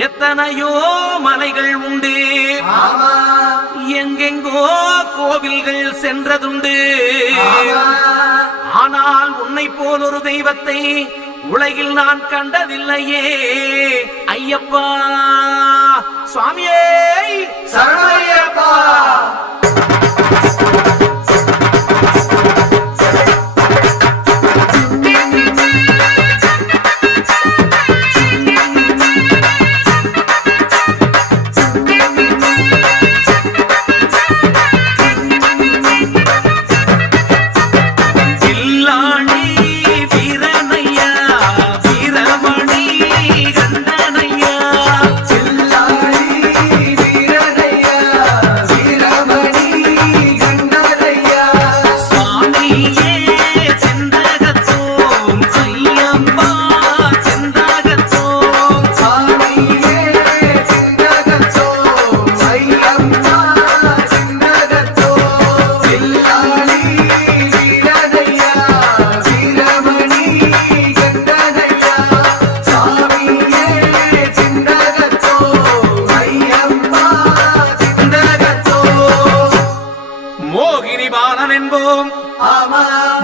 எத்தனையோ மலைகள் உண்டு, எங்கெங்கோ கோவில்கள் சென்றதுண்டு. ஆனால் உன்னை போல் ஒரு தெய்வத்தை உலகில் நான் கண்டதில்லையே ஐயப்பா. சுவாமியே சரணமையப்பா.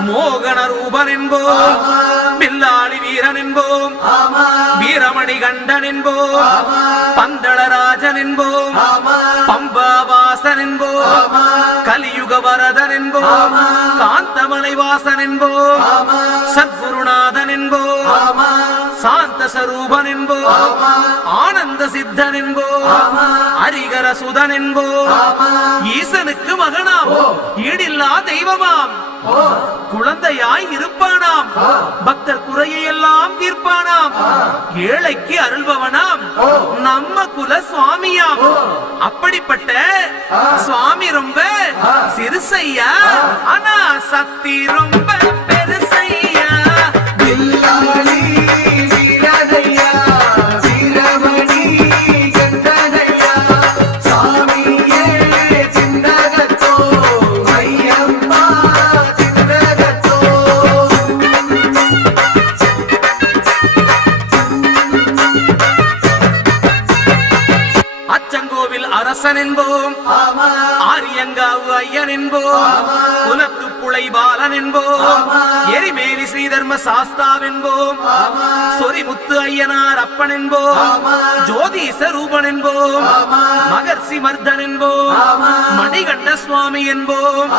மோகன ரூபன் என்போம், பில்லாளி வீரன் என்போம், வீரமணி கண்டன் என்போம், பந்தளராஜன் என்போம், பம்பாவாசன் என்போம், கலியுக வரதன் என்போம், காந்தமலை வாசன் என்போம், சத்குருநாதன் என்போம், சாந்த சரூபன் என்போம், ஆனந்த சித்தன் என்போம், ஹரிகர சுதன் என்போம், ஈசனுக்கு மகனாம், ஈடில்லா தெய்வமாம், குழந்தையாய் இருப்பானாம், பக்தர் குறையை எல்லாம் தீர்ப்பானாம், ஏழைக்கு அருள்பவனாம், நம்ம குல சுவாமியாம். அப்படிப்பட்ட சுவாமி ரொம்ப சிறுசையா, ஆனா சக்தி ரொம்ப பெருசையா. அரசன் என்போம், ஆரியங்காவு ஐயன் என்போம், குலத்துப்புளை பாலன் என்போம், எரிமேலி ஸ்ரீதர்ம சாஸ்தாவென்போம், சொரிமுத்து ஐயனார் அப்பன் என்போம், ஜோதிச ரூபன் என்போம், மகர்ஷி மர்தன் என்போம், மணிகண்ட சுவாமி என்போம்,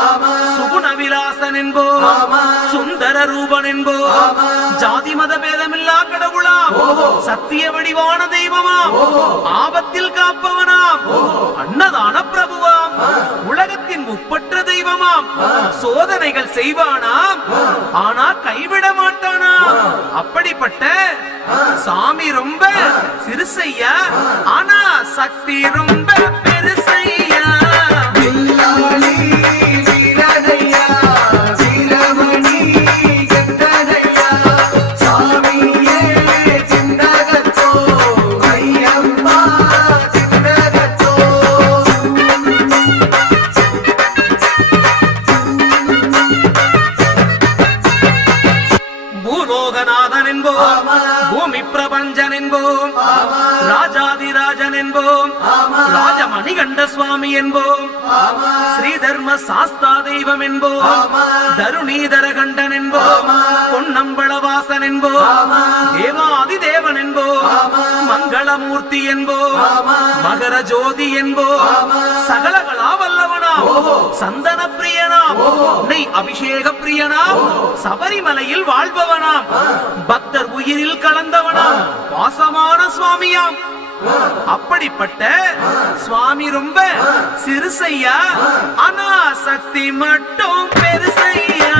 சுகுண விலாசன் என்போம், சுந்தர ரூபன் என்போம், ஜாதி மத பேதமில்லா கடவுளாம், சத்திய வடிவான தெய்வமாம், ஆபத்தில் காப்பவனாம், அன்னதான பிரபுவாம், உலகத்தின் முப்பற்ற தெய்வமாம், சோதனைகள் செய்வானாம், ஆனா கைவிட மாட்டானாம். அப்படிப்பட்ட சாமி ரொம்ப சிறுசையா, ஆனா சக்தி ரொம்ப பெருசையா. பூமி பிரபஞ்சன் என்போம், ராஜாதிராஜன் என்போம், ராஜமணி கண்ட சுவாமி என்போம், ஸ்ரீதர்ம சாஸ்தா தெய்வம் என்போம், தருணீதர கண்டன் என்போம், பொன்னம்பளவாசன் என்போம், தேவாதி தேவன் என்போம், மங்களமூர்த்தி என்போம், மகர ஜோதி என்போம், சகலகலா வல்லவனாம், சந்தன பிரியனாம், நெய் அபிஷேக பிரியனாம், சபரிமலையில் வாழ்பவனாம், பக்தர் உயிரில் கலந்தவனாம், பாசமான சுவாமியாம். அப்படிப்பட்ட சுவாமி ரொம்ப சிறுசையா, ஆனா சக்தி மட்டும் பெருசையா.